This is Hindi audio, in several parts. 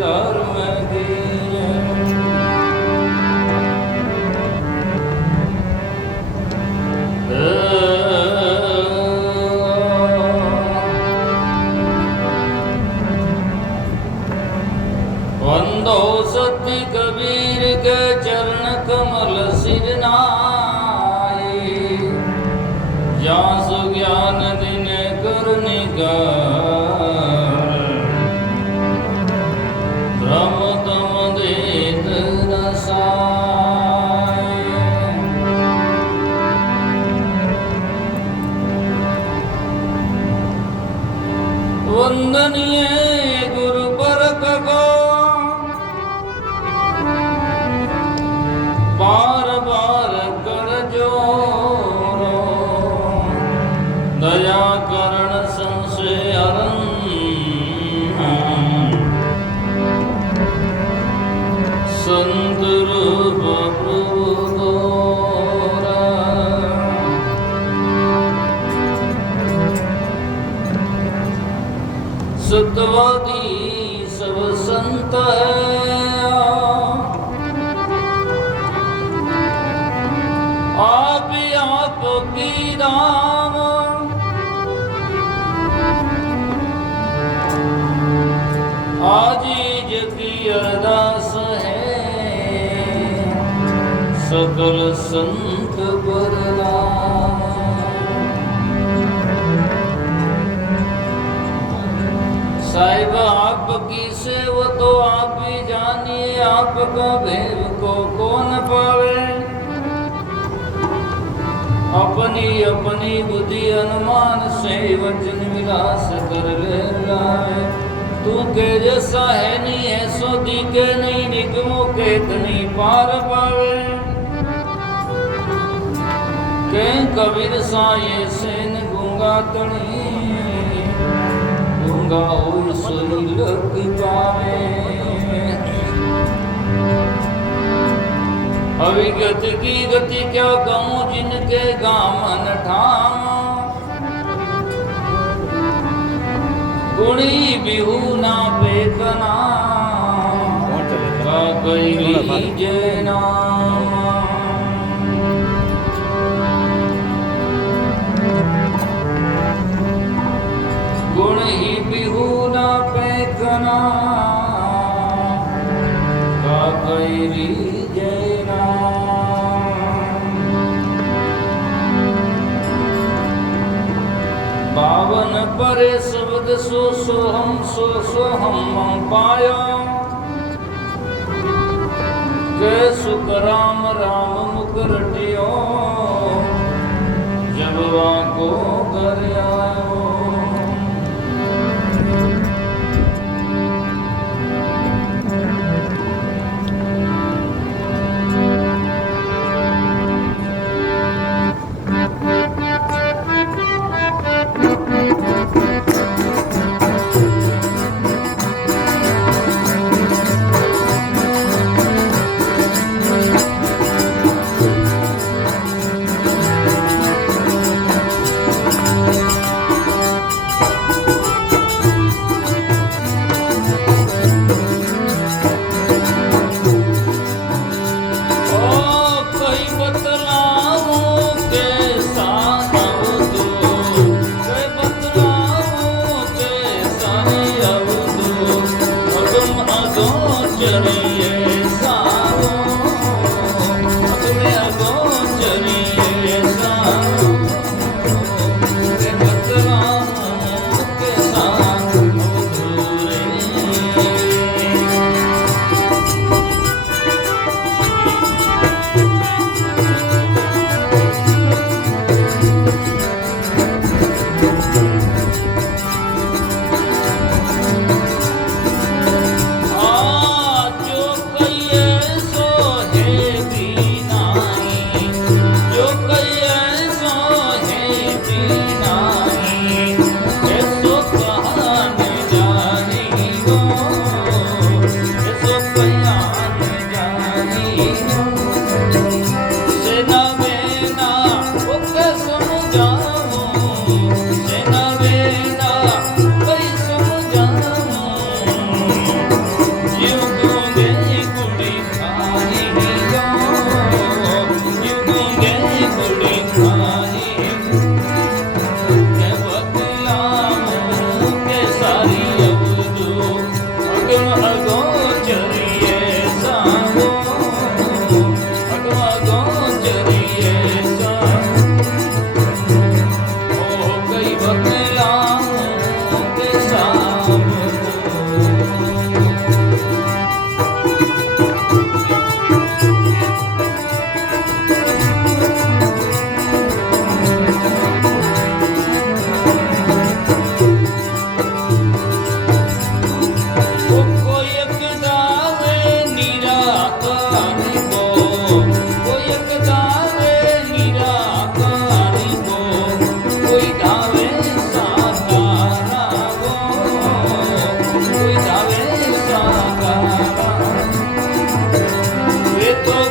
धर्म कीजे। वंदो सती कबीर के चरण कमल सिरनाए, जासु ज्ञान दिन करनिका भ्रम तम देत नसाए। वंदनीय गुरु बरक को बार बार कर जोरो, दया करण संशय हरण संत रूप प्रभु दोरा। सतवादी सब संत है, आप की राम आजीज की अरदास है, सकल संत पर नाम। साहिब आपकी सेवा तो आप ही जानिए, आपका भेद को कौन पावे। अपनी अपनी बुद्धि अनुमान से वचन विलास कर ले लाए। तू के जैसा है नहीं है सो के नहीं, निगमों के तनी पार पावे। के कबीर साये सेन गूंगा तनी, गूंगा और सोई लग पावे। अविगत की गति क्या कहूँ जिनके गामन ठाम, गुणी बिहू ना बेकना का कैली जय नाम। गुण ही बिहू ना बेकना का कैली जय पावन परे शब्द सो हम पाया। के सुख राम राम मुख रटियो, जब वाको कर आयो।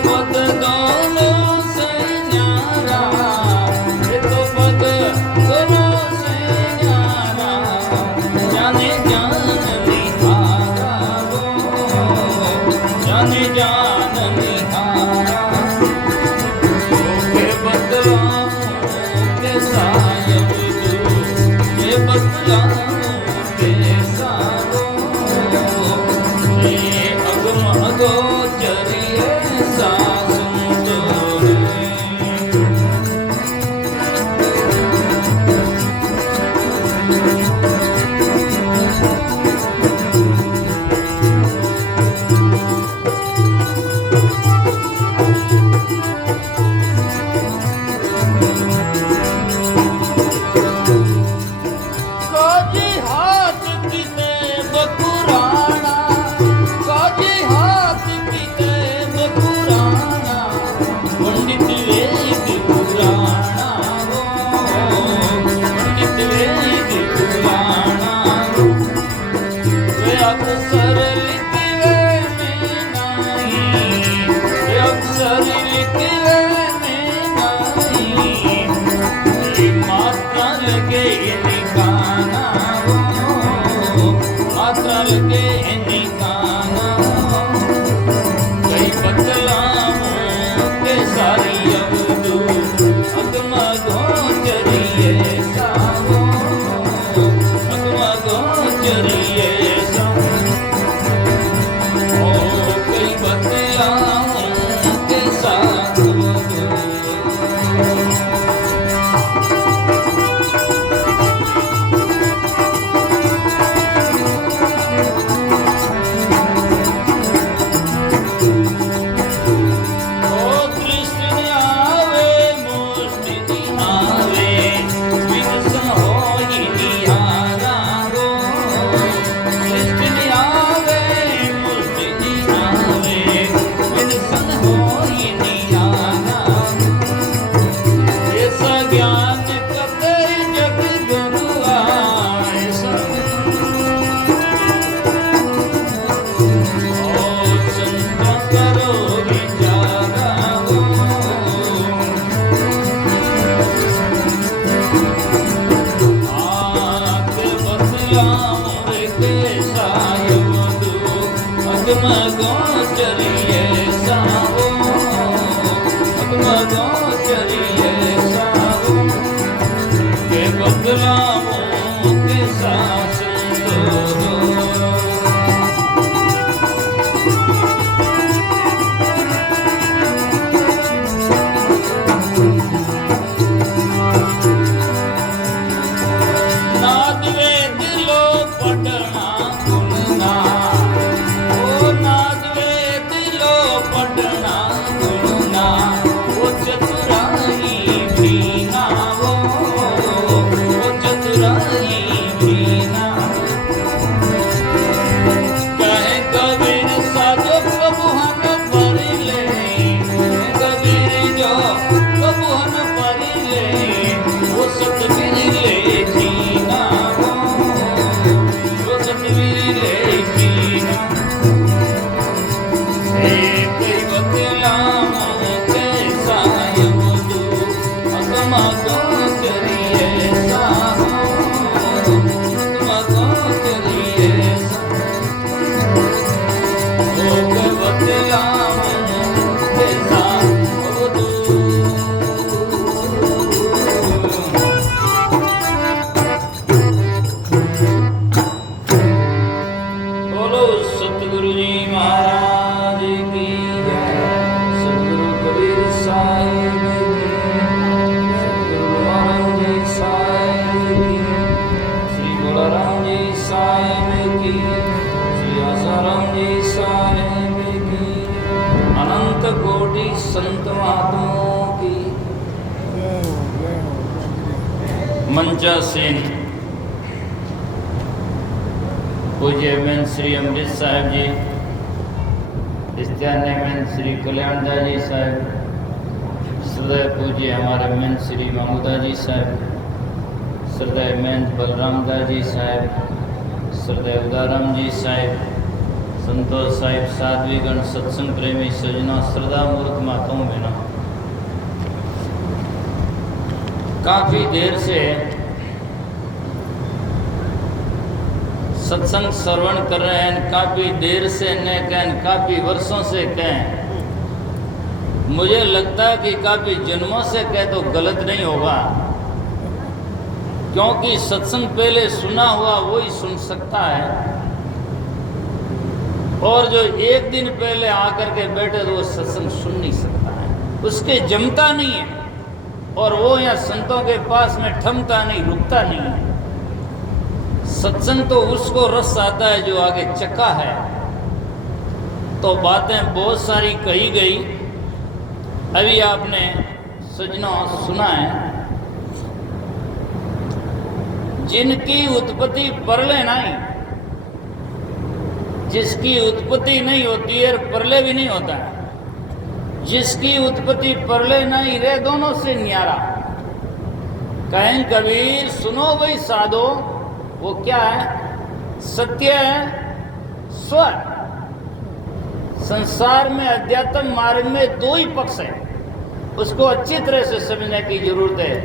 पद दोनों से न्यारा, ये तो पद दोनों से न्यारा, जाने जान निहारा वो, जाने जान निहारा। के बदलाव के सायब तू, ये बदलाव के सारो, ये अगम अगोचरिये सासुन तोरे। काजी हाथ किते बकुराना, काजी हाथ किते बकुराना, पंडित वेद पुराना वो, पंडित वेद पुराना वे अक्सर लिखवे में नहीं, वे अक्सर लिखवे में नहीं, मात्रा लगे निकाना वो, मात्रा लगे निकाना। कई बदलावों के सारी अवधू, अगम गोचरिये सावो, अगम गोचरिये सावो। ओ कई बदलावों के साथ अवधू। ज्ञान कते जग गुरुआ, ओ संत करो विचारा वो, आके बदलाव के सायब तू, अगम गोचरिये सावो, अगम गोचरिये सावो। के बदलावों के साथ दो। नाद वेद लो पढ़ना गुणना, ओ नाद वेद लो पढ़ना गुणना, वो चतुराई भी ना वो, वो चतुराई भी ना। कहे कबीर साजो प्रभु हम पर ले, कबीर जो प्रभु हम पर ले, वो सतबीर ले जीना वो, वो सतबीर ले जीना। एक बदलाव के सायब तू, अगम गोचरिये साहो, अगम गोचरिये साहो। एक बदलाव के सायब तू। बोलो सतगुरु जी महाराज की जय, सतगुरु कबीर साहिब की, सतगुरु महाराज जी साहिब की, श्री बोलाराम जी साहिब की, श्री आसाराम जी साहिब की, अनंत कोटि संत महात्माओं की। मंचा सेन पूज्य मेन श्री अमृत साहिब जी, इस्त्याने मेन श्री कल्याणदास जी साहिब, सदैव पूज्य हमारे मेन श्री मामूदा जी साहिब, सदैव मेन बलरामदास जी साहिब, सदैव उदाराम जी साहिब, संतोष साहिब, साध्वीगण, सत्संग प्रेमी सजना, श्रद्धा मूर्ख माताओं बहनों, काफ़ी देर से सत्संग श्रवण कर रहे हैं, काफ़ी देर से न कहें, काफ़ी वर्षों से कहें, मुझे लगता है कि काफ़ी जन्मों से कहें तो गलत नहीं होगा, क्योंकि सत्संग पहले सुना हुआ वही सुन सकता है, और जो एक दिन पहले आकर के बैठे तो वो सत्संग सुन नहीं सकता है, उसके जमता नहीं है, और वो यहाँ संतों के पास में थमता नहीं, रुकता नहीं है। सत्संग तो उसको रस आता है जो आगे चक्का है। तो बातें बहुत सारी कही गई, अभी आपने सजनों सुना है, जिनकी उत्पत्ति परले नहीं, जिसकी उत्पत्ति नहीं होती है परले भी नहीं होता है, जिसकी उत्पत्ति परले नहीं रे दोनों से न्यारा। कहें कबीर सुनो भाई साधो, वो क्या है? सत्य है, स्वर। संसार में अध्यात्म मार्ग में दो ही पक्ष है, उसको अच्छी तरह से समझने की जरूरत है।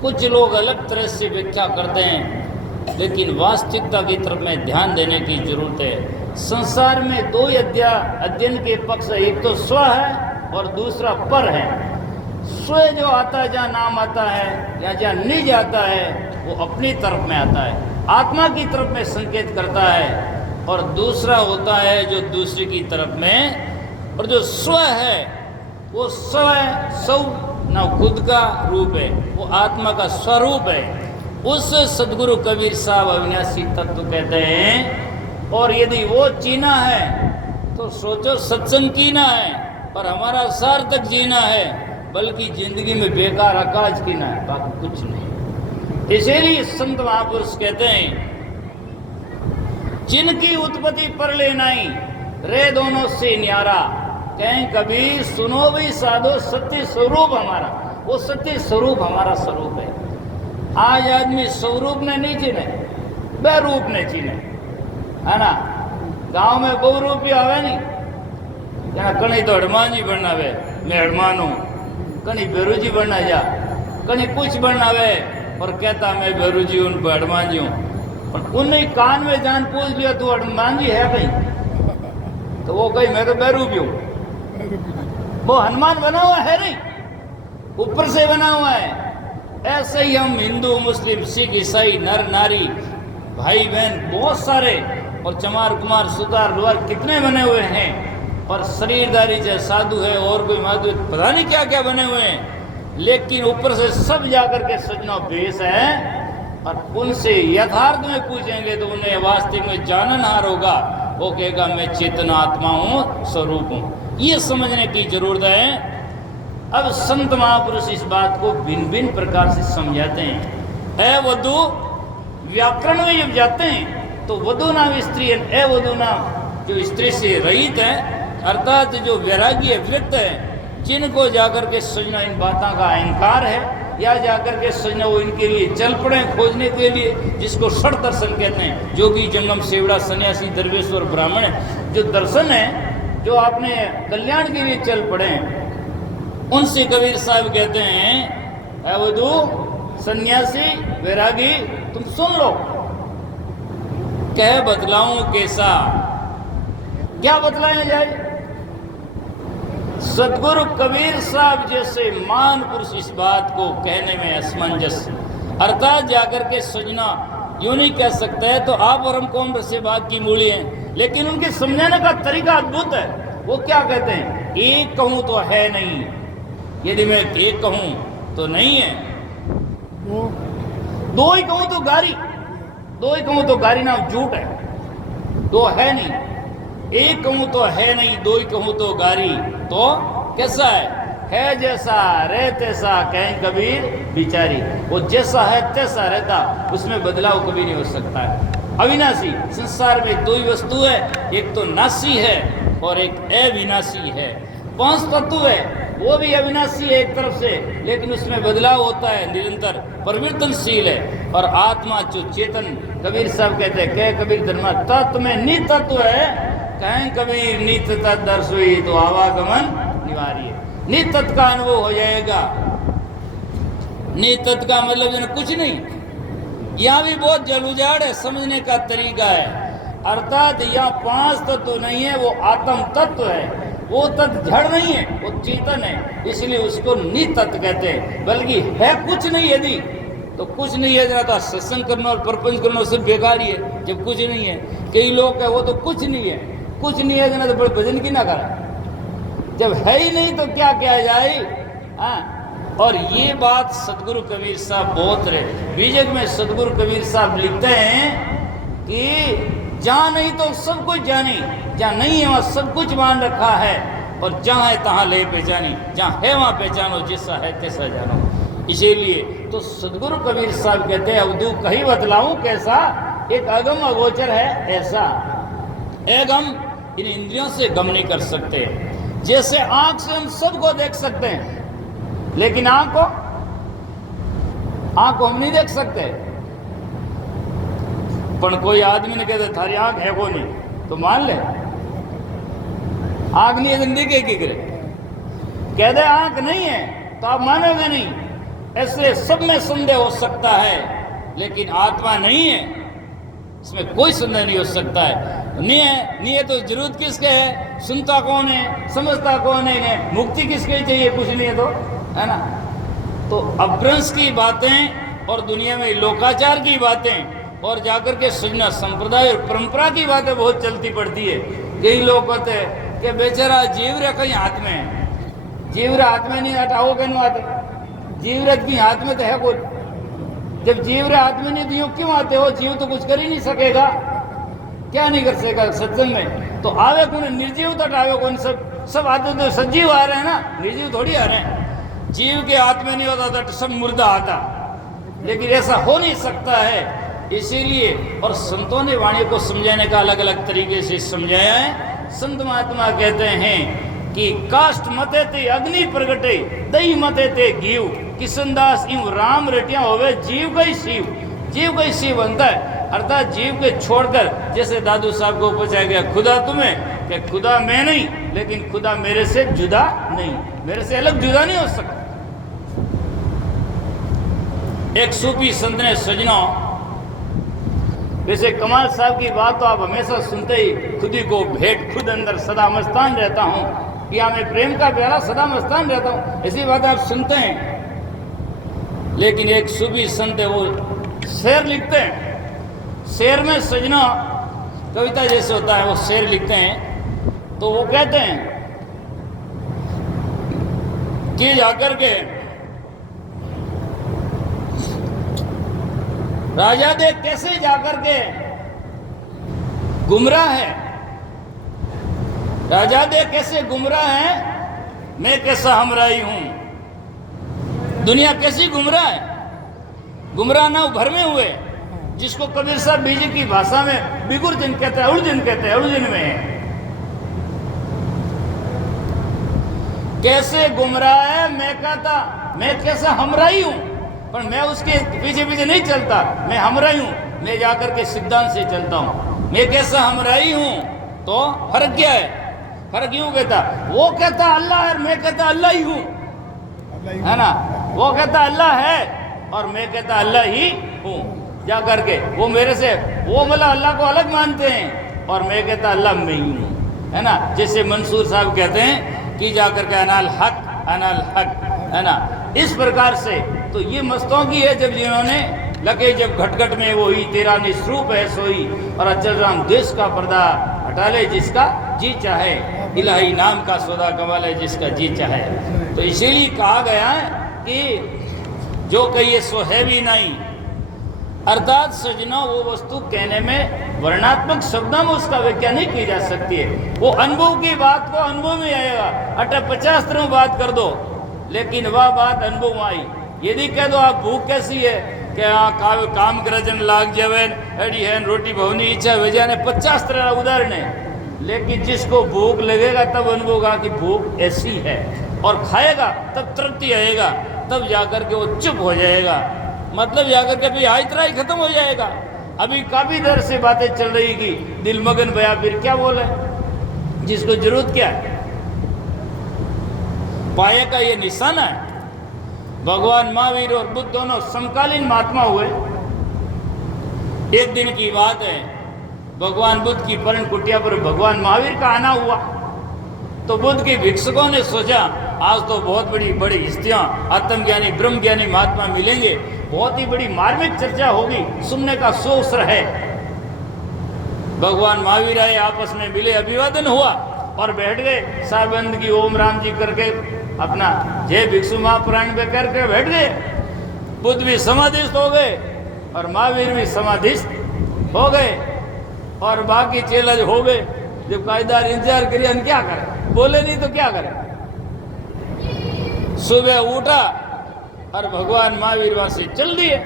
कुछ लोग अलग तरह से व्याख्या करते हैं, लेकिन वास्तविकता की तरफ में ध्यान देने की जरूरत है। संसार में दो ही अध्ययन के पक्ष है, एक तो स्व है और दूसरा पर है। स्व जो आता है, जहाँ नाम आता है या जहाँ निज आता है, वो अपनी तरफ में आता है, आत्मा की तरफ में संकेत करता है, और दूसरा होता है जो दूसरी की तरफ में। और जो स्व है वो स्व है, स्व ना खुद का रूप है, वो आत्मा का स्वरूप है। उस सदगुरु कबीर साहब अविनाशी तत्व कहते हैं। और यदि वो जीना है तो सोचो सत्संग कीना है, पर हमारा सार्थक जीना है, बल्कि जिंदगी में बेकार अकाज कीना है, बाकी कुछ नहीं। इसीलिए संत महापुरुष कहते हैं, जिनकी उत्पत्ति परले नहीं रे दोनों से न्यारा। कहें कबीर सुनो भी साधो, सत्य स्वरूप हमारा, वो सत्य स्वरूप हमारा स्वरूप है। आज आदमी स्वरूप ने नहीं चिने, बहरूप ने चिने, है ना। गांव में बहुरूपी आवे नहीं, क्या कहीं तो हनुमान जी बनावे, मैं हनुमान हूँ, कहीं बेरू जी बना जा, कहीं कुछ बनावे और कहता मैं बेरू जी हूँ, हनुमान जी हूँ। पर उन्हें कान में जान पूछ लिया तू हनुमान जी है कहीं, तो वो कहीं मैं तो बेरू भी हूँ। वो हनुमान बना हुआ है नहीं, ऊपर से बना हुआ है। ऐसे ही हम हिंदू, मुस्लिम, सिख, ईसाई, नर नारी, भाई बहन बहुत सारे, और चमार कुमार सुतार लोहार कितने बने हुए हैं, पर शरीरदारी चाहे साधु है और कोई माधु, पता नहीं क्या क्या बने हुए हैं, लेकिन ऊपर से सब जाकर के सजना भेष है। और उनसे यथार्थ में पूछेंगे तो उन्हें वास्तविक में जाननहार होगा, वो कहेगा मैं चेतन आत्मा हूँ, स्वरूप हूँ। ये समझने की जरूरत है। अब संत महापुरुष इस बात को भिन्न भिन्न प्रकार से समझाते हैं। ए वधु, व्याकरण में जब जाते हैं तो वधु नाम स्त्री है, ए वधु नाम जो स्त्री से रहित है, अर्थात जो वैरागी है, विरक्त है, जिनको जाकर के सजना इन बातों का अहंकार है, या जाकर के सजना वो इनके लिए चल पड़े खोजने के लिए, जिसको षट दर्शन कहते हैं, जोगी, जंगम, सेवड़ा, सन्यासी, दरवेश्वर, ब्राह्मण, जो दर्शन है, जो अपने कल्याण के लिए चल पड़े, उनसे कबीर साहब कहते हैं, ऐ वधू, सन्यासी, वैरागी, तुम सुन लो, कह बतलाऊं कैसा, क्या बतलाया जाए। सदगुरु कबीर साहब जैसे महान पुरुष इस बात को कहने में असमंजस, अर्थात जाकर के सजना यूं नहीं कह सकते है तो आप और हम कौन रसे बात की मूली हैं, लेकिन उनके समझाने का तरीका अद्भुत है। वो क्या कहते हैं, एक कहूं तो है नहीं, यदि मैं एक कहूं तो नहीं है, दो ही कहूं तो गारी, दो ही कहूं तो गारी नाम झूठ है, दो है नहीं। एक कहूं तो है नहीं, दो ही कहूं तो गारी, तो कैसा है जैसा रहे तैसा, कहें कबीर बिचारी। वो जैसा है तैसा रहता, उसमें बदलाव कभी नहीं हो सकता है। अविनाशी, संसार में दो ही वस्तु है, एक तो नाशी है और एक अविनाशी है। 5 तत्व है, वो भी अविनाशी है एक तरफ से, लेकिन उसमें बदलाव होता है, निरंतर परिवर्तनशील है। और आत्मा जो चेतन, कबीर साहब कहते हैं, कह कबीर धर्मा तत्व में नितत्व है, कहें कबीर नित तत् दर्शोई, तो आवागमन निवार्य। नित तत् का अनुभव हो जाएगा। नित तत् का मतलब जन कुछ नहीं। यहाँ भी बहुत जल उजाड़ है, समझने का तरीका है। अर्थात यहाँ 5 तत्व नहीं है, वो आत्म तत्व है। वो तत्व जड़ नहीं है, वो चेतन है, इसलिए उसको नितत्व कहते हैं। बल्कि है कुछ नहीं, यदि तो कुछ नहीं है जरा, तो सत्संग करना और प्रपंच करना सिर्फ बेकार ही है जब कुछ नहीं है। कई लोग है वो तो कुछ नहीं है, कुछ नहीं है जना, तो बड़े भजन की ना करा। जब है ही नहीं तो क्या किया जाए। हाँ, और ये बात सतगुरु कबीर साहब बहुत रहे। बीजक में सतगुरु कबीर साहब लिखते हैं कि जहाँ नहीं तो सब कुछ जानी, जहाँ नहीं है वहाँ सब कुछ मान रखा है, और जहाँ है तहाँ ले पहचानी, जहाँ है वहाँ पहचानो, जैसा है तैसा जानो। इसीलिए तो सतगुरु कबीर साहब कहते हैं, अवधू कहीं बतलाऊं कैसा, एक अगम अगोचर है ऐसा। एक हम इन इंद्रियों से गम नहीं कर सकते। जैसे आंख से हम सबको देख सकते हैं, लेकिन आंख को हम नहीं देख सकते। पर कोई आदमी ने कहते थारी आंख है को नहीं, तो मान ले आंख नहीं है, दिखे की करे। कह दे आंख नहीं है तो आप मानोगे नहीं। ऐसे सब में संदेह हो सकता है, लेकिन आत्मा नहीं है, इसमें कोई संदेह नहीं हो सकता है। नहीं है तो जरूरत किसके है, सुनता कौन है, समझता कौन है, मुक्ति किसके चाहिए, कुछ नहीं है तो, है ना। तो अपभ्रंश की बातें और दुनिया में लोकाचार की बातें और जाकर के सृजना संप्रदाय और परंपरा की बातें बहुत चलती पड़ती है। कई लोग कहते हैं कि बेचारा जीव कहीं हाथ में है, जीव हाथ में नहीं हटाओ कहने आते, जीवरत की हाथ में तो है कुछ। जब जीव हाथ में नहीं दियो क्यों आते हो, जीव तो कुछ कर ही नहीं सकेगा, क्या नहीं कर सकेगा सत्संग में। तो आवे कौन, निर्जीव तक आवे कौन, सब आते तो सजीव आ रहे हैं ना, निर्जीव थोड़ी आ रहे हैं। जीव के हाथ में नहीं होता तो सब मुर्दा आता, लेकिन ऐसा हो नहीं सकता है। इसीलिए और संतों ने वाणी को समझाने का अलग अलग तरीके से समझाया है। संत महात्मा कहते हैं कि काष्ट मते ते अग्नि प्रगटे, दही मते ते घीव, किशनदास इव राम रटिया होवे, जीव का ही शिव, जीव का ही शिव बनता है। अर्थात जीव के छोड़कर, जैसे दादू साहब को पूछा गया खुदा तुम्हें, कि खुदा मैं नहीं, लेकिन खुदा मेरे से जुदा नहीं, मेरे से अलग जुदा नहीं हो सकता। एक सूफी संत ने सजनों, वैसे कमाल साहब की बात तो आप हमेशा सुनते ही, खुद ही को भेंट खुद अंदर सदा मस्तान रहता हूँ, या मैं प्रेम का प्याला सदा मस्तान रहता हूँ, ऐसी बात आप सुनते हैं। लेकिन एक सूफी संत है, वो शेर लिखते हैं। शेर में सजना कविता जैसे होता है, वो शेर लिखते हैं। तो वो कहते हैं कि जाकर के राजा देख कैसे जाकर के गुमराह है, राजा देख कैसे गुमराह है, मैं कैसा हमराही हूं। दुनिया कैसी गुमराह है, गुमराह ना भरमे हुए, जिसको कबीर साहब बीजे की भाषा में बिगुरजिन कहते हैं, उड़जिन कहते हैं, उड़जिन में है। कैसे गुमराह है, मैं कहता मैं कैसा हमराही हूं, पर मैं उसके पीछे पीछे नहीं चलता, मैं हमराही हूं, मैं जाकर के सिद्धांत से चलता हूं। मैं कैसा हमराही हूं, तो फर्क क्या है, फर्क यूं कहता, वो कहता अल्लाह है, मैं कहता अल्लाह ही हूं, है ना। वो कहता अल्लाह है और मैं कहता अल्लाह ही हूं। जा करके वो मेरे से, वो मतलब अल्लाह को अलग मानते हैं, और मैं कहता अल्लाह मैं ही हूं, है ना। जैसे मंसूर साहब कहते हैं कि जाकर के अनाल हक अनाल हक, है ना। इस प्रकार से तो ये मस्तों की है, जब जिन्होंने लगे जब घटघट में वो ही तेरा निस्रूप है सोई, और अचल राम देश का पर्दा हटा ले जिसका जी चाहे, इलाही नाम का सौदा कमा ले जिसका जी चाहे। तो इसीलिए कहा गया है कि जो कहिए सो है भी नहीं, अर्थात सजना वो वस्तु कहने में वर्णात्मक शब्दों में उसका व्याख्या नहीं की जा सकती है। वो अनुभव की बात को अनुभव में आएगा, अटे 50 तरह बात कर दो, लेकिन वह बात अनुभव आई। यदि कह दो आप भूख कैसी है, कि काम करजन लाग जावेन अड़ी है रोटी भवनी इच्छा भेजा ने 50 तरह उदाहरण है। लेकिन जिसको भूख लगेगा तब अनुभव होगा कि भूख ऐसी है, और खाएगा तब तृप्ति आएगा, तब जाकर के वो चुप हो जाएगा, मतलब जाकर के भी इतना ही खत्म हो जाएगा। अभी काफी देर से बातें चल रही कि दिल मगन भया, फिर क्या बोले, जिसको जरूरत क्या है? पाए का ये निशाना है। भगवान महावीर और बुद्ध दोनों समकालीन महात्मा हुए। एक दिन की बात है, भगवान बुद्ध की पर्ण कुटिया पर भगवान महावीर का आना हुआ। तो बुद्ध के भिक्षुकों ने सोचा आज तो बहुत बड़ी बड़ी हस्तियां, आत्मज्ञानी ब्रह्म ज्ञानी महात्मा मिलेंगे, बहुत ही बड़ी मार्मिक चर्चा होगी, सुनने का सो अवसर है। भगवान महावीर आए, आपस में मिले, अभिवादन हुआ और बैठ गए। साबंद की ओम राम जी करके अपना जय भिक्षु महापुराण पे करके बैठ गए। बुद्ध भी समाधिस्थ हो गए और महावीर भी समाधिस्थ हो गए और बाकी चेला जो हो गए। जब कायदार इंतजार करिए, हम क्या करें, बोले नहीं तो क्या करें। सुबह उठा और भगवान महावीर वहां से चल दिए।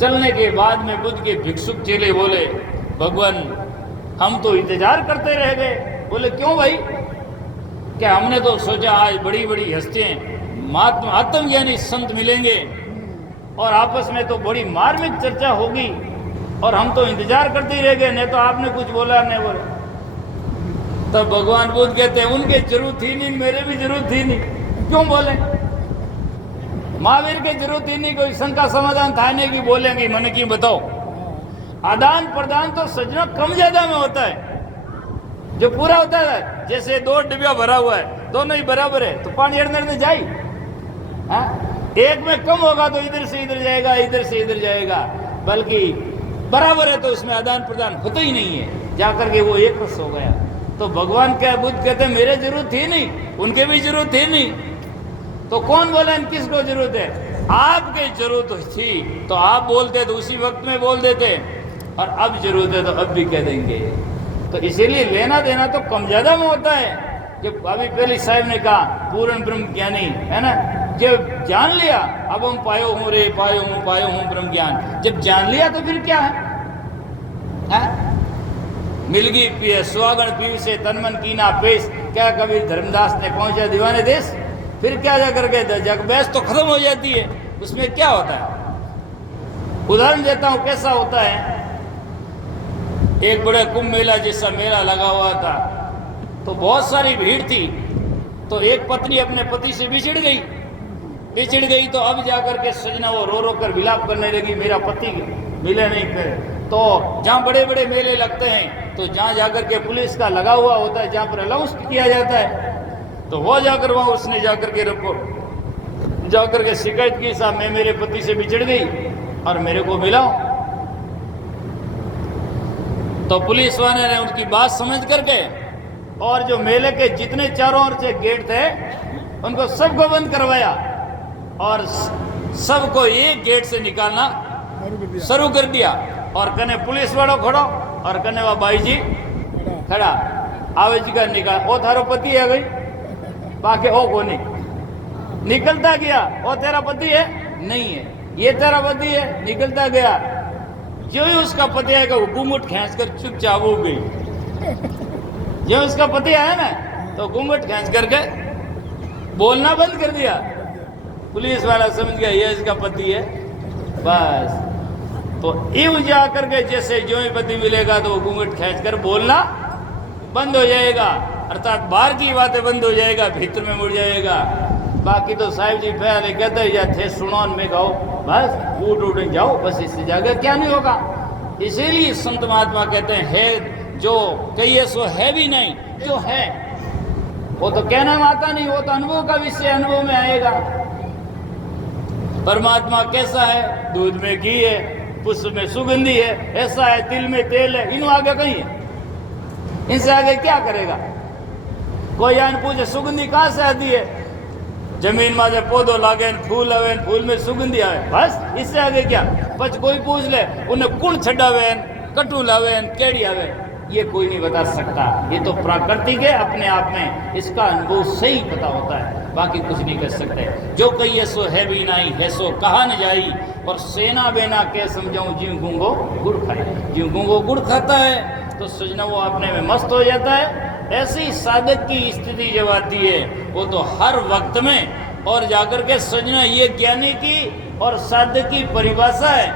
चलने के बाद में बुद्ध के भिक्षुक चेले बोले, भगवान हम तो इंतजार करते रह गए। बोले क्यों भाई? क्या हमने तो सोचा आज बड़ी बड़ी हस्तियां महात्मा आत्मज्ञानी संत मिलेंगे और आपस में तो बड़ी मार्मिक चर्चा होगी और हम तो इंतजार करते ही रह गए, नहीं तो आपने कुछ बोला नहीं बोला। तब भगवान बुद्ध कहते हैं उनके जरूरत थी नहीं, मेरे भी जरूरत थी नहीं, क्यों बोले? महावीर के जरूरत ही नहीं, कोई शंका समाधान था नहीं कि बोलेंगे मन की बताओ। आदान प्रदान तो सजना कम ज्यादा में होता है, जो पूरा होता है। जैसे 2 डिब्बा भरा हुआ है, दोनों ही बराबर है तो पानी इधर जाए। एक में कम होगा तो इधर से इधर जाएगा, इधर से इधर जाएगा, बल्कि बराबर है तो इसमें आदान प्रदान होता ही नहीं है, जाकर के वो एक रस हो गया। तो भगवान क्या बुद्ध कहते हैं मेरे जरूरत थी नहीं, उनके भी जरूरत थी नहीं, तो कौन बोले किसको जरूरत है? आपके जरूरत थी तो आप बोलते तो उसी वक्त में बोल देते, और अब जरूरत है तो अब भी कह देंगे। तो इसीलिए लेना देना तो कम ज्यादा में होता है। जब अभी पहले साहब ने कहा पूर्ण ब्रह्म ज्ञानी है ना, जब जान लिया अब हम पायो हूँ रे, पायो हूँ ब्रह्म ज्ञान। जब जान लिया तो फिर क्या है? मिलगी पिए सुहागण पीव से तनमन कीना पेश, क्या कबीर धर्मदास ने पहुंचा दीवाने देश। फिर क्या जाकर के जग बहस तो खत्म हो जाती है, उसमें क्या होता है? उदाहरण देता हूं कैसा होता है। एक बड़े कुंभ मेला जैसा मेला लगा हुआ था, तो बहुत सारी भीड़ थी। तो एक पत्नी अपने पति से बिछड़ गई तो अब जाकर के सजना वो रो कर विलाप करने लगी, मेरा पति मिले नहीं करे। तो जहाँ बड़े बड़े मेले लगते हैं तो जहाँ जाकर के पुलिस का लगा हुआ होता है, जहाँ पर अलाउंस किया जाता है, तो वो जाकर वहाँ उसने जाकर के रिपोर्ट जाकर के शिकायत की, साहब मैं मेरे पति से बिछड़ गई और मेरे को मिलाओ। तो पुलिस वाले ने उनकी बात समझ करके और जो मेले के जितने चारों ओर से गेट थे उनको सबको बंद करवाया और सबको एक गेट से निकालना शुरू कर दिया। और कने पुलिस वालों खड़ो और कने वह भाई जी खड़ा, आवेज का निकाल, ओ थारो पति है गई, बाकी ओ को नहीं। निकलता गया, ओ तेरा पति है, नहीं है, ये तेरा पति है, निकलता गया। जो ही उसका पति आएगा वो घूंघट खींच कर चुपचाप हो गई। जो उसका पति आया ना तो घूंघट खींच करके बोलना बंद कर दिया। पुलिस वाला समझ गया ये इसका पति है, बस। तो यूं जा करके जैसे जो ही पति मिलेगा तो वो घूंघट खींच कर बोलना बंद हो जाएगा, अर्थात बाहर की बातें बंद हो जाएगा, भीतर में मुड़ जाएगा। बाकी तो साहिब जी पहले कहते या थे सुनो में गाओ, बस उठ जाओ, बस इससे जाकर क्या नहीं होगा। इसीलिए संत महात्मा कहते हैं है जो कहिए सो है भी नहीं, जो है वो तो कहना में आता नहीं, वो तो अनुभव का विषय, अनुभव में आएगा। परमात्मा कैसा है? दूध में घी है, पुष्प में सुगंधी है, ऐसा है, तिल में तेल है, इन आगे कहीं है, इनसे आगे क्या करेगा? कोई आन पूछे सुगंधी कहाँ से आती है? जमीन में जब पौधो लागे, फूल आवे, फूल में सुगंधी आवे, बस। इससे आगे क्या? पछ कोई पूछ ले उन्हें कुण छड़ावे, कटू लावे, केड़ी आवे, ये कोई नहीं बता सकता। ये तो प्राकृतिक है अपने आप में, इसका अनुभव सही पता होता है, बाकी कुछ नहीं कर सकते। जो कहिए सो है भी नहीं, है सो कहा न जाई, और सेना बेना के समझाऊं जीव गूंगो गुड़ खाए। जीव गूंगो गुड़ खाता है तो सजना वो अपने में मस्त हो जाता है। ऐसी साधक की स्थिति जब आती है वो तो हर वक्त में, और जाकर के सजना ये ज्ञानी की और साधक की परिभाषा है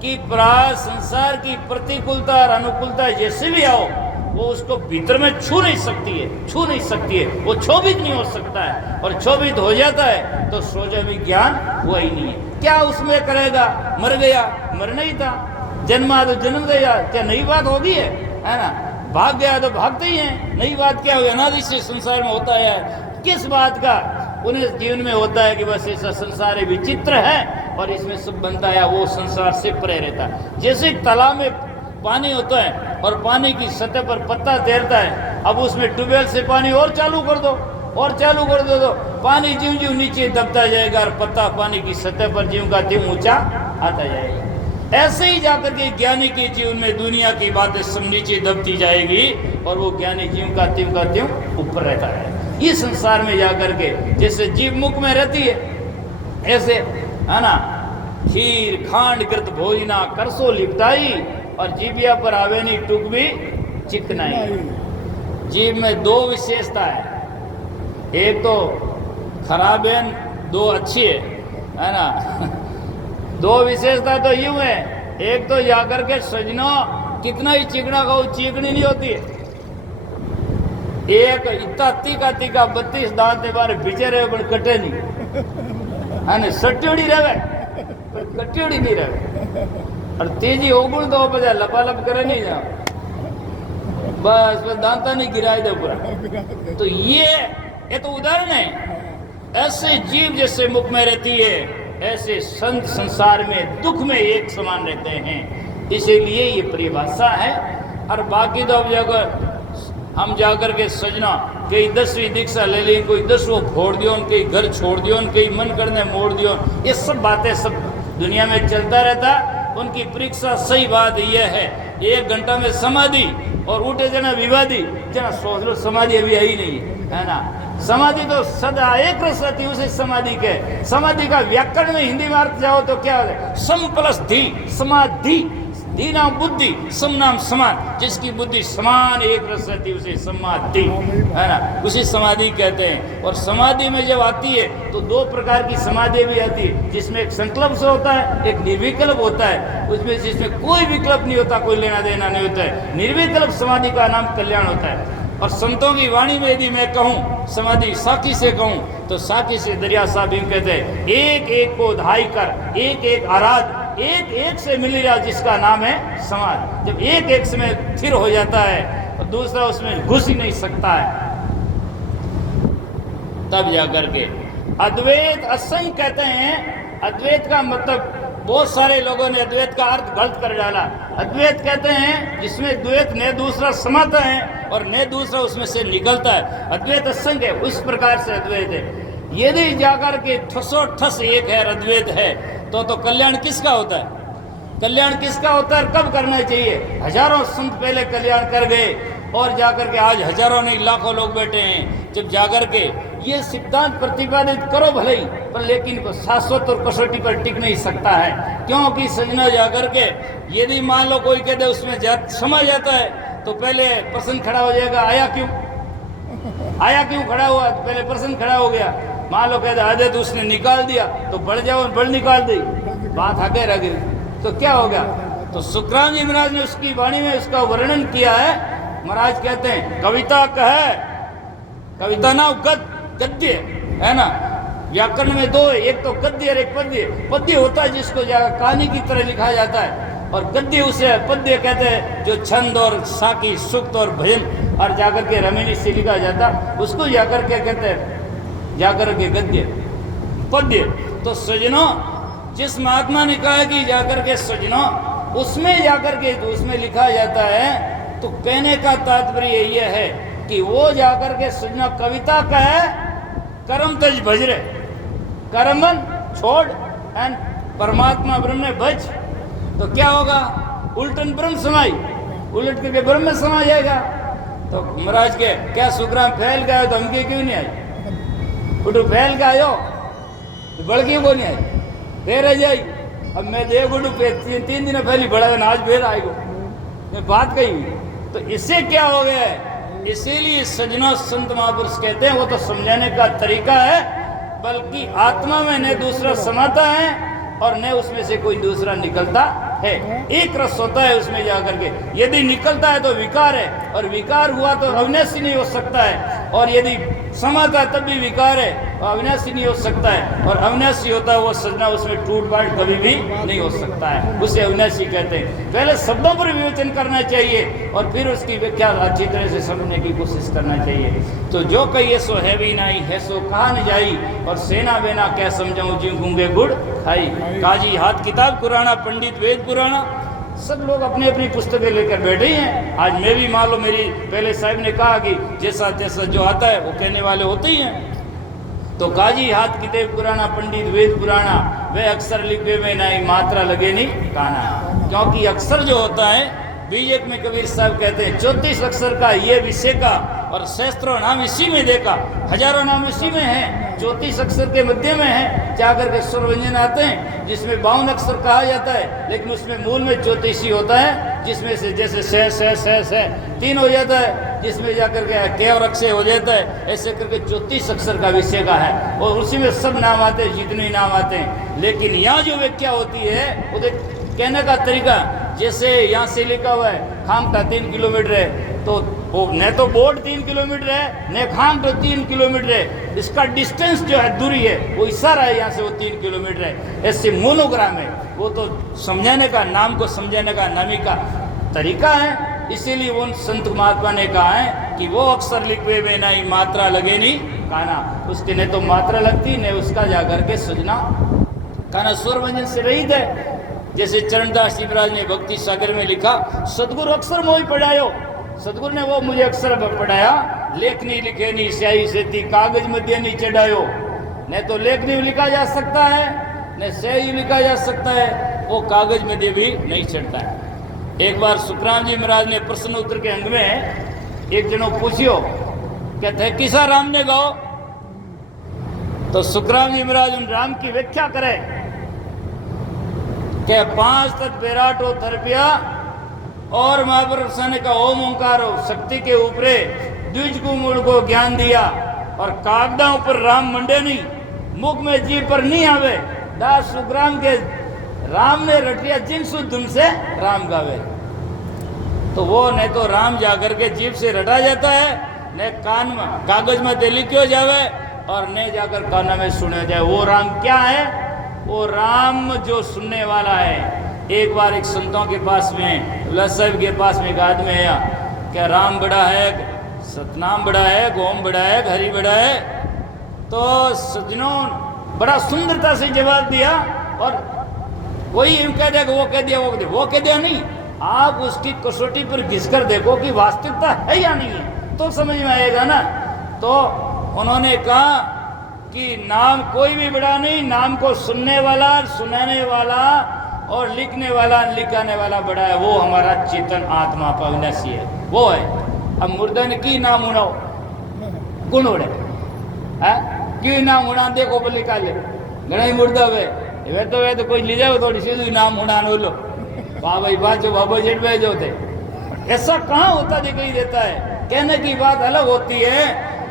कि संसार की प्रतिकूलता और अनुकूलता जैसे भी आओ, वो उसको भीतर में छू नहीं सकती है, वो क्षोभित नहीं हो सकता है, और क्षोभित हो जाता है तो सोचा भी ज्ञान हुआ ही नहीं है। क्या उसमें करेगा? मर गया, मरना ही था, जन्मा तो जन्म दिया, क्या नई बात होगी है ना? भाग गया तो भागते ही हैं, नई बात क्या हुई? अनादि से संसार में होता है, किस बात का उन्हें जीवन में होता है कि बस ऐसा संसार विचित्र है और इसमें सब बनता है, वो संसार से परे रहता है। जैसे तालाब में पानी होता है और पानी की सतह पर पत्ता तैरता है, अब उसमें ट्यूबवेल से पानी और चालू कर दो तो पानी ज्यों ज्यों नीचे दबता जाएगा और पत्ता पानी की सतह पर ज्यों का त्यों ऊंचा आता जाएगा। ऐसे ही जाकर के ज्ञानी के जीवन में दुनिया की बातें सब नीचे दबती जाएगी और वो ज्ञानी ज्यों का त्यों ऊपर रहता है। इस संसार में जाकर के जैसे जीव मुख में रहती है, ऐसे है ना, खीर खांड कृत भोजना करसो लिपटाई, और जीविया पर आवे नहीं टुक भी चिकनाई। जीव में दो विशेषता है, एक तो खराब है, दो अच्छी है ना। दो विशेषता तो यूं है, एक तो जाकर के सजनो कितना ही चिकना खाओ चिकनी नहीं होती है, एक इतना तीखा 32 दांत के बारे बिचे रहे पर कटे नहीं, है ना, सट्योड़ी रहे पर कट्योड़ी नहीं रहे, और तेजी ओगुण तो बजा लपालप करे नहीं जाओ, बस दांता नहीं गिराए दे पूरा। तो ये तो उदाहरण है। ऐसे जीव जैसे मुख में रहती है, ऐसे संत संसार में दुख में एक समान रहते हैं, इसीलिए ये परिभाषा है। और बाकी तो अब जाकर हम जाकर के सजना कई 10वीं दीक्षा ले ली, कोई 10वां फोड़ दियो, कई घर छोड़ दियो, कई मन करने मोड़ दियो, ये सब बातें सब दुनिया में चलता रहता। उनकी परीक्षा सही बात यह है, 1 घंटा में समाधि और उठे जना विवादी, जना सोच लो समाधि अभी आई नहीं है ना। समाधि तो सदा एक रस रहती, उसे समाधि के, समाधि का व्याकरण में हिंदी में अर्थ जाओ तो क्या है? सम प्लस धी, समाधि, धी नाम बुद्धि, सम नाम समान, जिसकी बुद्धि समान एक रस रहती उसे समाधि है ना, उसे समाधि कहते हैं। और समाधि में जब आती है तो 2 प्रकार की समाधि भी आती है, जिसमें एक संकल्प से होता है, एक निर्विकल्प होता है, उसमें जिसमें कोई विकल्प नहीं होता, कोई लेना देना नहीं होता है। निर्विकल्प समाधि का नाम कल्याण होता है। और संतों की वाणी में यदि मैं कहूँ समाधि साकी से कहूँ तो साकी से दरिया साहब यूं कहते हैं, एक एक को धाई कर एक एक आराध, एक एक से मिल रहा जिसका नाम है समाज। जब एक एक से में स्थिर हो जाता है और दूसरा उसमें घुस ही नहीं सकता है, तब जाकर के अद्वैत असंग कहते हैं। अद्वैत का मतलब बहुत सारे लोगों ने अद्वैत का अर्थ गलत कर डाला। अद्वैत कहते हैं जिसमें द्वैत ने दूसरा समाता है और ने दूसरा उसमें से निकलता है, अद्वैत असंग है, उस प्रकार से अद्वैत है। यदि जाकर के ठसो ठस एक है, अद्वैत है, तो कल्याण किसका होता है? कल्याण किसका होता है? कब करना चाहिए? हजारों संत पहले कल्याण कर गए और जाकर के आज हजारों नहीं लाखों लोग बैठे हैं। जब जाकर के ये सिद्धांत प्रतिपादित करो भले ही, पर लेकिन शाश्वत और कसौटी पर टिक नहीं सकता है, क्योंकि सजना जाकर के यदि मान लो कोई कहते उसमें समा जाता है तो पहले प्रश्न खड़ा हो जाएगा, आया क्यों खड़ा हुआ? तो पहले प्रश्न खड़ा हो गया। मान लो कहते आधे तो उसने निकाल दिया तो बढ़ जाओ, बढ़ निकाल दी, बात आगे रह गई तो क्या हो गया? तो शुक्रान जी महाराज ने उसकी वाणी में उसका वर्णन किया है। महाराज कहते हैं कविता कहे, कविता ना गद्य है ना, व्याकरण में 2 है, एक तो गद्य और एक पद्य। पद्य होता है जिसको कहानी की तरह लिखा जाता है, और गद्य उसे पद्य कहते हैं जो छंद और साकी सुक्त और भजन और जाकर के रमणी से लिखा जाता, उसको जाकर के कहते हैं जाकर के गद्य पद्य। तो सजनों, जिस महात्मा ने कहा कि जाकर के सजनों, उसमें जाकर के उसमें लिखा जाता है, तो कहने का तात्पर्य यह है कि वो जाकर के सजना कविता का है कर्म तज भजरे, कर्मन छोड़ एंड परमात्मा ब्रह्म में भज, तो क्या होगा? उल्टन ब्रह्म समाई, उलट करके ब्रह्म में समा जाएगा। तो महाराज के क्या सुग्राम फैल गए तो हमके क्यों नहीं आई? उठो फैल का आयो तो बड़की को नहीं आई, फिर रह जाई। अब मैं देख उठू 3 दिन पहले बड़ा आज फिर आएगो, मैं बात कही। तो इससे क्या हो गया है? इसीलिए सजना संत महापुरुष कहते हैं, वो तो समझाने का तरीका है, बल्कि आत्मा में न दूसरा समाता है और न उसमें से कोई दूसरा निकलता है, एक रस होता है उसमें जाकर के। यदि निकलता है तो विकार है, और विकार हुआ तो अविनाशी नहीं हो सकता है, और यदि समाता है तब भी विकार है, और अविनाशी नहीं हो सकता है। और अविनाशी होता है वो सजना, उसमें टूट फाट कभी भी नहीं हो सकता है, उसे अविनाशी कहते हैं। पहले शब्दों पर विवेचन करना चाहिए और फिर उसकी व्याख्या अच्छी तरह से समझने की कोशिश करना चाहिए। तो जो कहिए सो है भी नहीं, है सो कहा न जाई, और सेना बेना क्या समझाऊं जी गूंगे गुड़ खाई। काजी हाथ किताब कुराना, पंडित वेद पुराना, सब लोग अपनी अपनी पुस्तकें लेकर बैठे ही हैं। आज मैं भी मान लो, मेरी पहले साहब ने कहा कि जैसा जैसा जो आता है वो कहने वाले होते ही हैं। तो काजी हाथ किताब कुराना, पंडित वेद पुराना, वे अक्षर लिखे में नहीं मात्रा लगे नहीं काना। क्योंकि अक्षर जो होता है, बीजक में कबीर साहब कहते हैं 34 अक्षर का ये विषय का, और सहस्त्रों नाम इसी में देखा, हजारों नाम इसी में है, 34 अक्षर के मध्य में है। क्या करके स्वर व्यंजन आते हैं जिसमें 52 अक्षर कहा जाता है, लेकिन उसमें मूल में 34 ही होता है, जिसमें से जैसे से 3 हो जाता है, जिसमें जाकर के और अक्षय हो जाता है, ऐसे करके 34 अक्षर का विषय का है, और उसी में सब नाम आते हैं, जितने नाम आते हैं। लेकिन यहाँ जो व्याख्या होती है वो कहने का तरीका, जैसे यहाँ से लिखा हुआ है खाम का 3 किलोमीटर है, तो वो न तो बोर्ड 3 किलोमीटर है, न खाम तो 3 किलोमीटर है, इसका डिस्टेंस जो है, दूरी है, वो इशारा है यहाँ से वो 3 किलोमीटर है। ऐसे मोनोग्राम है, वो तो समझाने का, नाम को समझाने का नामी का तरीका है। इसीलिए उन संत महात्मा ने कहा है कि वो अक्षर लिखवे में नहीं मात्रा लगे नहीं काना, उसके न तो मात्रा लगती न उसका जाकर के सजना काना स्वर व्यंजन से रहित है। जैसे चरणदास जी महाराज ने भक्ति सागर में लिखा, सदगुरु अक्षर मोहि पढ़ायो, सदगुरु ने वो मुझे अक्षर पढ़ाया, लेख नहीं लिखे नहीं स्याही सेती कागज मध्य नहीं चढ़ायो। न तो लेख नहीं लिखा जा सकता है, न स्याही लिखा जा सकता है, वो कागज मध्य भी नहीं चढ़ता है। एक बार सुखराम जी महाराज ने प्रश्न उत्तर के अंग में एक जनों पूछियो, कहते किसा राम ने गाओ, तो सुखराम जी महाराज उन राम की व्याख्या करे के 5 तत् विराटो थरपिया और महापुरुष का ओम ओंकार शक्ति के ऊपर द्विज को मूल को ज्ञान दिया, और कागदा ऊपर राम मंडे नहीं, मुख में जीव पर नहीं आवे, दास सुखराम के राम ने रटिया जिन सुधुम से राम गावे। तो वो न तो राम जाकर के जीव से रटा जाता है, न कान में कागज में लिखियो जावे, और न जाकर कान में सुने जाए। वो राम क्या है? वो राम जो सुनने वाला है। एक बार एक संतों के पास में, साहब के पास में एक आदमी आया, क्या राम बड़ा है, सतनाम बड़ा है, गोम बड़ा है, हरि बड़ा है? तो सज्जनों बड़ा सुंदरता से जवाब दिया, और वही कह दिया, वो कह दिया, वो कह दिया नहीं, आप उसकी कसौटी पर घिसकर देखो कि वास्तविकता है या नहीं है, तो समझ में आएगा ना। तो उन्होंने कहा कि नाम कोई भी बड़ा नहीं, नाम को सुनने वाला, सुनाने वाला और लिखने वाला, लिखाने वाला बड़ा है, वो हमारा चेतन आत्मा अविनाशी है, वो है। अब मुर्दा ने की नाम उड़ाओ कौन उड़े है, क्यों नाम उड़ा देखो पर लिखा ले घना ही मुर्दा वे तो कोई ले जाओ थोड़ी सीधू नाम उड़ान लो बाबा बाजो बाबा जेठ में जो थे। ऐसा कहाँ होता दिखाई देता है? कहने की बात अलग होती है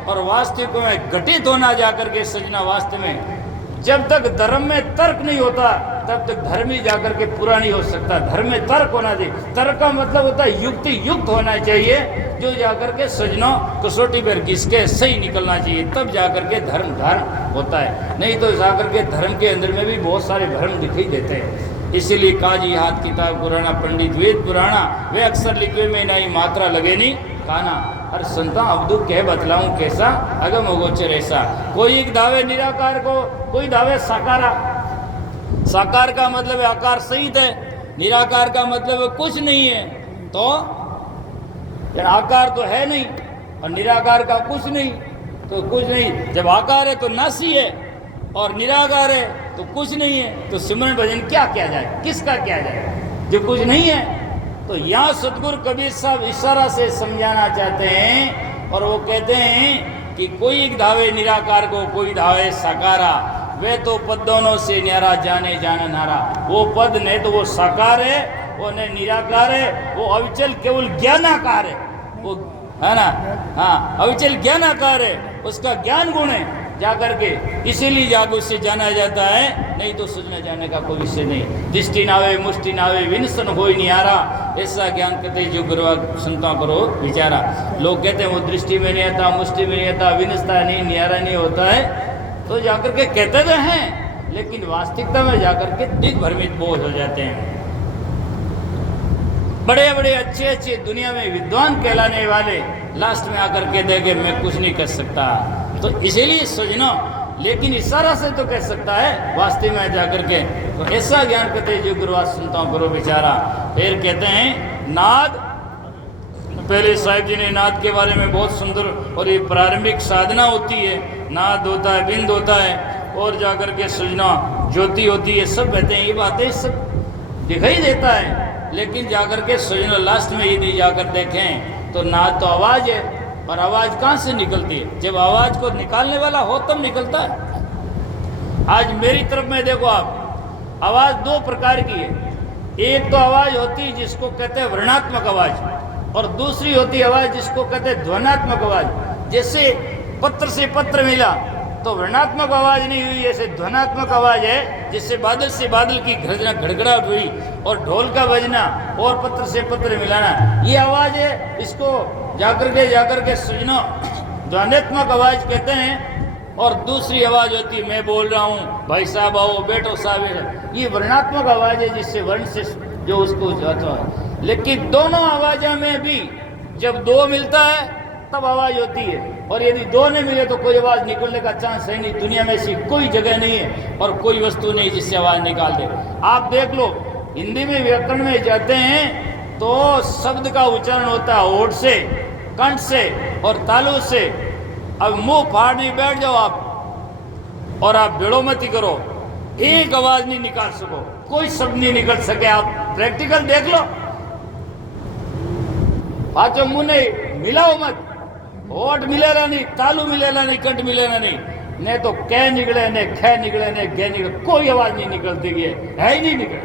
और वास्तविक में घटित होना जाकर के सजना। वास्तव में जब तक धर्म में तर्क नहीं होता तब तक धर्म ही जाकर के पूरा नहीं हो सकता। धर्म में तर्क होना चाहिए। तर्क का मतलब होता है युक्ति युक्त होना चाहिए, जो जाकर के सजनों कसौटी पर घिसके सही निकलना चाहिए, तब जाकर के धर्म धर्म होता है। नहीं तो जाकर के धर्म के अंदर में भी बहुत सारे भ्रम दिखाई देते हैं। इसीलिए काजी हाथ किताब पुराना पंडित वेद पुराना, वे अक्षर लिखे में नहीं मात्रा लगे नहीं काना। अरे संता अब्दू कह बतलाऊं कैसा अगम अगोचर ऐसा। कोई एक दावे निराकार को, कोई दावे साकारा। साकार का मतलब है आकार सहित है, निराकार का मतलब है कुछ नहीं है। तो आकार तो है नहीं और निराकार का कुछ नहीं, तो कुछ नहीं। जब आकार है तो नासी है और निराकार है तो कुछ नहीं है, तो सिमरन भजन क्या किया जाए, किसका किया जाए जो कुछ नहीं है। तो यहाँ सतगुरु कबीर साहब इशारा से समझाना चाहते हैं और वो कहते हैं कि कोई एक धावे निराकार को, कोई धावे साकारा। वे तो पद दोनों से न्यारा जाने जाने नारा। वो पद नहीं तो वो साकार है, वो नहीं निराकार है, वो अविचल केवल ज्ञानाकार है, वो है ना। हाँ, अविचल ज्ञानाकार है, उसका ज्ञान गुण है। जाकर के, इसीलिए जागो से जाना जाता है, नहीं तो सुझने जाने का कोई विषय नहीं। दृष्टि नावे मुष्टि नावे विनसन होई निहारा, ऐसा ज्ञान कहते जो गुरु संतों करो विचारा। लोग कहते हैं वो दृष्टि में नहीं आता, मुष्टि में नहीं आता, विनसता नहीं, निहारा नहीं होता है, तो जाकर के कहते तो हैं, लेकिन वास्तविकता में जाकर के दिग्भ्रमित बोझ हो जाते हैं। बड़े बड़े अच्छे अच्छे दुनिया में विद्वान कहलाने वाले लास्ट में आकर के देखे मैं कुछ नहीं कर सकता, तो इसीलिए सोचना, लेकिन इशारा से तो कह सकता है, वास्तव में जाकर के तो ऐसा ज्ञान कहते हैं जो गुरुवार सुनता हूँ करो बेचारा। फिर कहते हैं नाद, पहले साहिब जी ने नाद के बारे में बहुत सुंदर, और ये प्रारंभिक साधना होती है, नाद होता है, बिंद होता है, और जाकर के सृजना ज्योति होती है, सब कहते हैं ये बातें सब दिखाई देता है, लेकिन जाकर के सृजना लास्ट में यदि जाकर देखें तो नाद तो आवाज़ है, और आवाज़ कहाँ से निकलती है? जब आवाज़ को निकालने वाला हो तब निकलता है। आज मेरी तरफ में देखो आप, आवाज़ दो प्रकार की है, एक तो आवाज़ होती है जिसको कहते हैं वर्णात्मक आवाज़, और दूसरी होती है आवाज़ जिसको कहते हैं ध्वनात्मक आवाज़। जैसे पत्र से पत्र मिला तो वर्णात्मक आवाज़ नहीं हुई, ऐसे ध्वनात्मक आवाज़ है, जिससे बादल से बादल की गर्जना गड़गड़ाहट हुई, और ढोल का बजना और पत्र से पत्र मिलाना, ये आवाज़ है। इसको जाकर के सुनो ध्वनात्मक आवाज़ कहते हैं। और दूसरी आवाज़ होती है मैं बोल रहा हूँ, भाई साहब आओ, बैठो साहब, ये वर्णात्मक आवाज़ है, जिससे वर्ण से जो उसको जाता है। लेकिन दोनों आवाज़ों में भी जब दो मिलता है तब आवाज़ होती है, और यदि दो नहीं मिले तो कोई आवाज़ निकलने का चांस है नहीं। दुनिया में ऐसी कोई जगह नहीं है और कोई वस्तु नहीं जिससे आवाज़ निकाल दे। आप देख लो, हिंदी में व्याकरण में जाते हैं तो शब्द का उच्चारण होता है होठ से, कंठ से और तालु से। अब मुंह फाड़ नहीं बैठ जाओ आप, और आप बेड़ो मती करो, एक आवाज़ नहीं निकाल सको, कोई शब्द नहीं निकल सके। आप प्रैक्टिकल देख लो, पाचो मुंह नहीं मिलाओ मत, होठ मिलेगा नहीं, तालू मिलेगा नहीं, कंठ मिलेगा नहीं तो कै निकले ने खे निकले ने गे निकले, कोई आवाज नहीं निकलती है ही नहीं निकले,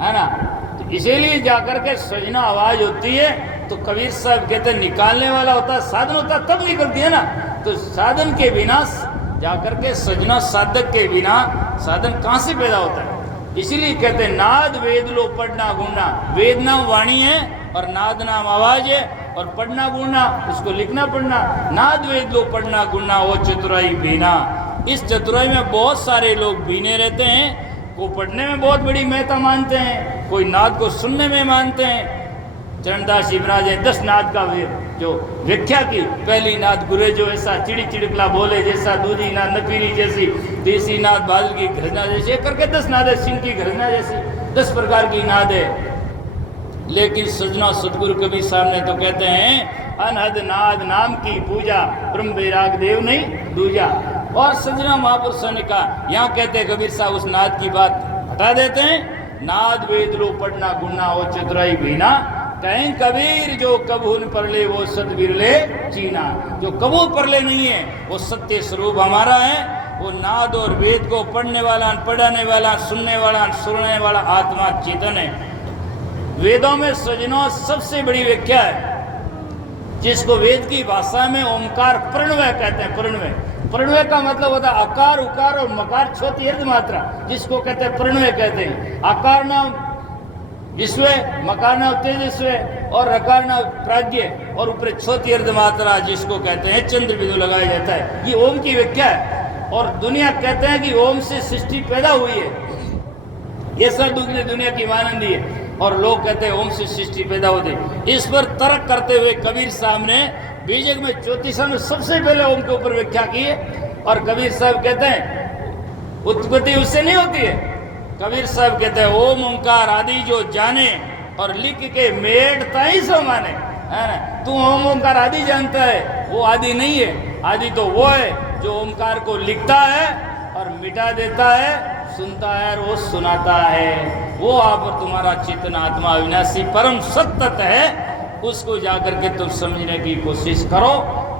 है ना। तो इसीलिए जाकर के सजना आवाज होती है। तो कबीर साहब कहते निकालने वाला होता है, साधन होता है तब निकलती है ना। तो साधन के बिना जाकर के सजना, साधक के बिना साधन कहाँ से पैदा होता है? इसीलिए कहते हैं नाद वेद लो पढ़ना गुणना। वेद नाम वाणी है और नाद नाम आवाज है, और पढ़ना गुणना उसको लिखना पढ़ना। नाद वेद लो पढ़ना गुणना वो चतुराई बीना। इस चतुराई में बहुत सारे लोग बीने रहते हैं। को पढ़ने में बहुत बड़ी महत्ता मानते हैं, कोई नाद को सुनने में मानते हैं। चरणदास जी महाराज ने 10 नाद का जो व्याख्या की। पहली नाद गुरे जो ऐसा चिड़ी चिड़कला बोले जैसा, दूधी नाद नपीली जैसी, तीसरी नाद बादल की गर्जना जैसी, करके 10 नाद है। सिंह की गर्जना जैसी 10 प्रकार की नाद है। लेकिन सजना सतगुरु कबीर साहब ने तो कहते हैं अनहद नाद नाम की पूजा, ब्रह्म वैराग देव नहीं दूजा। और सजना महापुरुषों ने कहा, यहाँ कहते हैं कबीर साहब उस नाद की बात हटा देते हैं। नाद वेद लो पढ़ना गुणना हो चतुराई बीना। कहें कबीर जो कबूल परले वो सत बिरले चीना। जो कबूल परले नहीं है वो सत्य स्वरूप हमारा है। वो नाद और वेद को पढ़ने वाला, पढ़ाने वाला, सुनने वाला, सुनने वाला आत्मा चेतन है। वेदों में सजनों सबसे बड़ी व्याख्या है, जिसको वेद की भाषा में ओंकार प्रणवय कहते हैं। प्रणवय, प्रणवय का मतलब होता है आकार, उकार और मकार छोटी अर्ध मात्रा, जिसको कहते हैं प्रणवय कहते हैं। आकार नाम विश्व, मकार नाम तेजस्व और रकार नाम प्राज्ञ, और ऊपर छोटी अर्ध मात्रा जिसको कहते हैं चंद्र बिंदु लगाया जाता है। ये ओम की व्याख्या है। और दुनिया कहते हैं कि ओम से सृष्टि पैदा हुई है, ये सब दुनिया की मानंदी है। और लोग कहते हैं ओम से सृष्टि पैदा होती। इस पर तर्क करते हुए कबीर साहब ने बीजक में 34 में सबसे पहले ओम के ऊपर व्याख्या की है। और कबीर साहब कहते हैं उत्पत्ति उससे नहीं होती है। कबीर साहब कहते हैं ओम ओंकार आदि जो जाने और लिख के मेटता ही सो माने, है ना। तू ओम ओंकार आदि जानता है, वो आदि नहीं है। आदि तो वो है जो ओंकार को लिखता है और मिटा देता है, सुनता है और वो सुनाता है। वो आप तुम्हारा चेतन आत्मा अविनाशी परम सत्य है, उसको जाकर के तुम समझने की कोशिश करो।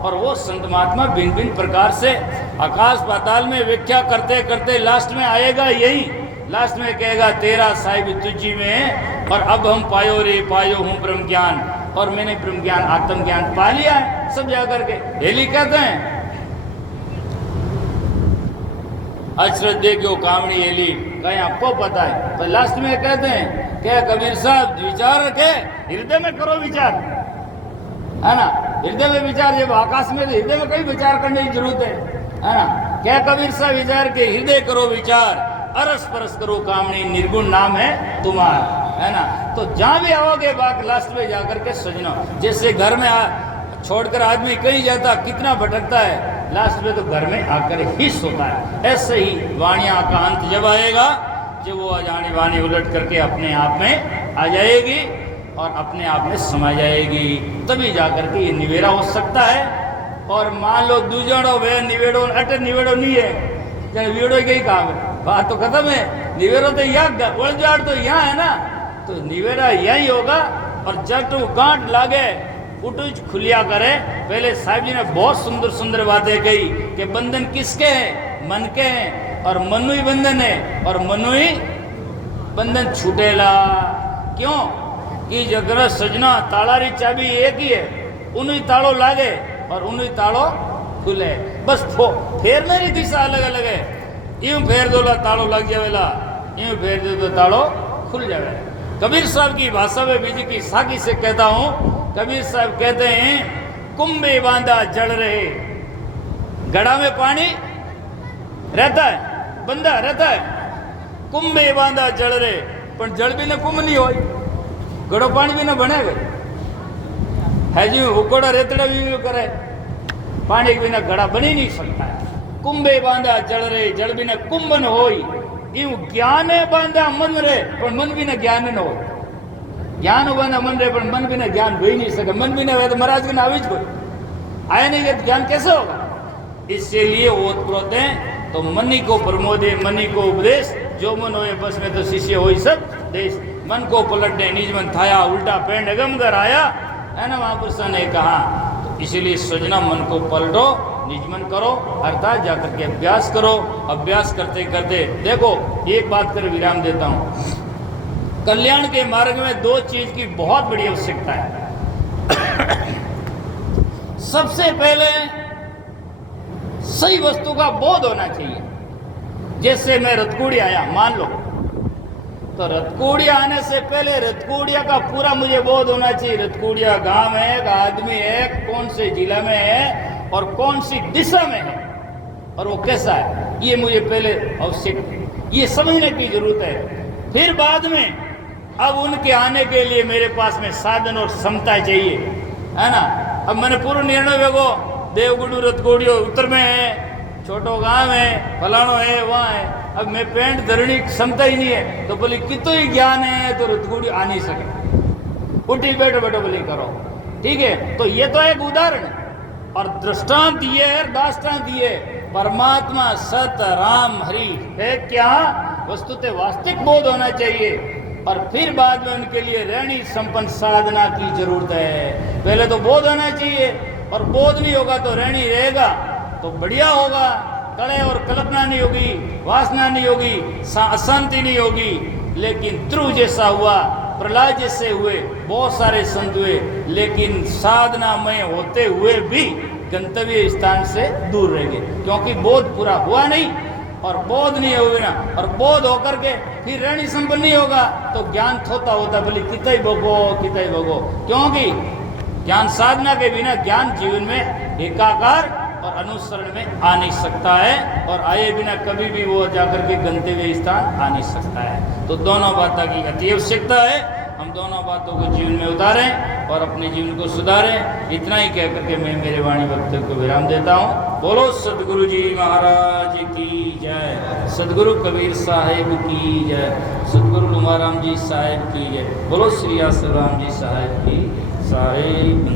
और वो संत महात्मा भिन्न भिन्न प्रकार से आकाश पाताल में व्याख्या करते करते लास्ट में आएगा यही। लास्ट में कहेगा तेरा साहिब तुझी में है, और अब हम पायो रे पायो हूँ ब्रह्म ज्ञान, और मैंने ब्रह्म ज्ञान आत्म ज्ञान पा लिया है। सब जाकर के हेली कहते हैं अश्रद्धे क्यों कामड़ी एली, कहीं आपको पता है। तो लास्ट में कहते हैं क्या कबीर साहब, विचार रखे हृदय में करो विचार, है ना। हृदय में विचार, जब आकाश में तो हृदय में कई विचार करने की जरूरत है ना। क्या कबीर साहब विचार के हृदय करो विचार, अरस परस करो कामनी, निर्गुण नाम है तुम्हारा, है ना। तो जहां भी आओगे बात लास्ट में जाकर के सजना, जैसे घर में छोड़कर आदमी कहीं जाता, कितना भटकता है, लास्ट में तो घर में आकर ही सोता है। ऐसे ही वाणिया का अंत जब आएगा, जब वो अजानी वाणी उलट करके अपने आप में आ जाएगी और अपने आप में समा जाएगी, तभी जाकर के ये निवेरा हो सकता है। और मान लो दूजड़ो वे निवेड़ो अटे निवेड़ो नहीं है, जब निवेड़ो ही काम है, बात तो खत्म है। निवेड़ो तो यहाँ उलझाड़ तो यहाँ है ना, तो निवेड़ा यही होगा। और जब तू गांठ लागे उठुज खुलिया करे। पहले साहिब जी ने बहुत सुंदर सुंदर बातें कही कि बंधन किसके हैं, मन के हैं, और मनु ही बंधन है और मनु ही बंधन छूटेला। क्यों कि जगरा सजना तालारी चाबी एक ही है, उन्हीं ताड़ो लागे और उन्हीं ताड़ो खुले, बस फेर मेरी दिशा अलग अलग है। यूं फेर दो ताड़ो लग जावेला, यूं फेर दो तो ताड़ो खुल जावे। कबीर साहब की भाषा में बीजी की साखी से कहता हूँ, कबीर साहब कहते हैं कुंभे बांधा जल रहे, घड़ा में पानी रहता है, बंदा रहता है, कुंभे बांधा जल रहे, पर जल भी न कुंभ नहीं हो, घड़ो पानी भी न बने है जी, उकोड़ा रेतड़ा भी करे, पानी के बिना घड़ा बनी नहीं सकता है। कुंभे बांधा जल रहे, जल बिना कुंभ न हो, यूं ज्ञान बांधा मन रे, पर मन बिना ज्ञान न हो। ज्ञान बांधा मन रे, पर मन बिना ज्ञान हो ही नहीं सके। मन बिना हुआ तो महाराज के नाविज कोई आया नहीं गया, ज्ञान कैसे होगा। इसीलिए ओत प्रोत हैं तो मनी को प्रमोदे, मनी को उपदेश, जो मन होए बस में तो शिष्य हो सब देश। मन को पलटने निज मन थाया, उल्टा पेंड अगम कर आया, है ना महापुरुष ने कहा। तो इसीलिए सजना मन को पलटो, निज मन करो, अर्थात जाकर के अभ्यास करो। अभ्यास करते करते देखो, एक बात कर विराम देता हूँ। कल्याण के मार्ग में दो चीज की बहुत बड़ी आवश्यकता है। सबसे पहले सही वस्तु का बोध होना चाहिए। जैसे मैं रतकुड़ी आया, मान लो, तो रतकुड़िया आने से पहले रतकुड़िया का पूरा मुझे बोध होना चाहिए। रतकुड़िया गांव है, आदमी है, कौन से जिला में है और कौन सी दिशा में है और वो कैसा है, ये मुझे पहले आवश्यक, ये समझने की जरूरत है। फिर बाद में अब उनके आने के लिए मेरे पास में साधन और क्षमता चाहिए, है ना। अब मैंने पूर्ण निर्णय देखो, देवगुरु रतकुड़ियो उत्तर में है, छोटो गांव है, फलानो है, वहाँ है। अब मैं पेंट धरने की क्षमता ही नहीं है, तो बोली कितो ही ज्ञान है तो रतकुड़ी आ नहीं सके। उठी बैठो बैठो बोली करो, ठीक है। तो ये तो एक उदाहरण और दृष्टांत ये है, दाष्टांत ये परमात्मा सत राम हरि है क्या, वस्तुतः वास्तविक बोध होना चाहिए। और फिर बाद में उनके लिए रहनी संपन्न साधना की जरूरत है। पहले तो बोध होना चाहिए, और बोध नहीं होगा तो रहनी रहेगा तो बढ़िया होगा। कड़े और कल्पना नहीं होगी, वासना नहीं होगी, अशांति नहीं होगी। लेकिन ध्रुव जैसा हुआ, प्रहलाद जैसे हुए, बहुत सारे संत हुए, लेकिन साधनामय होते हुए भी गंतव्य स्थान से दूर रह गए, क्योंकि बोध पूरा हुआ नहीं। और बोध नहीं हुए ना, और बोध होकर के फिर रहनी संपन्न नहीं होगा तो ज्ञान थोता होता बोले कितई भोगो कितई भोगो। क्योंकि ज्ञान साधना के बिना ज्ञान जीवन में एकाकार और अनुसरण में आ नहीं सकता है, और आए बिना कभी भी वो जाकर के गंतव्य स्थान आ नहीं सकता है। तो दोनों बातों की अति आवश्यकता है। हम दोनों बातों को जीवन में उतारें और अपने जीवन को सुधारें। इतना ही कह करके मैं मेरे वाणी वक्तव्य को विराम देता हूँ। बोलो सदगुरु जी महाराज की जय, सदगुरु कबीर साहेब की जय, सदगुरु लुमाराम जी साहेब की जय, बोलो श्री आसराम जी साहेब की साहेब।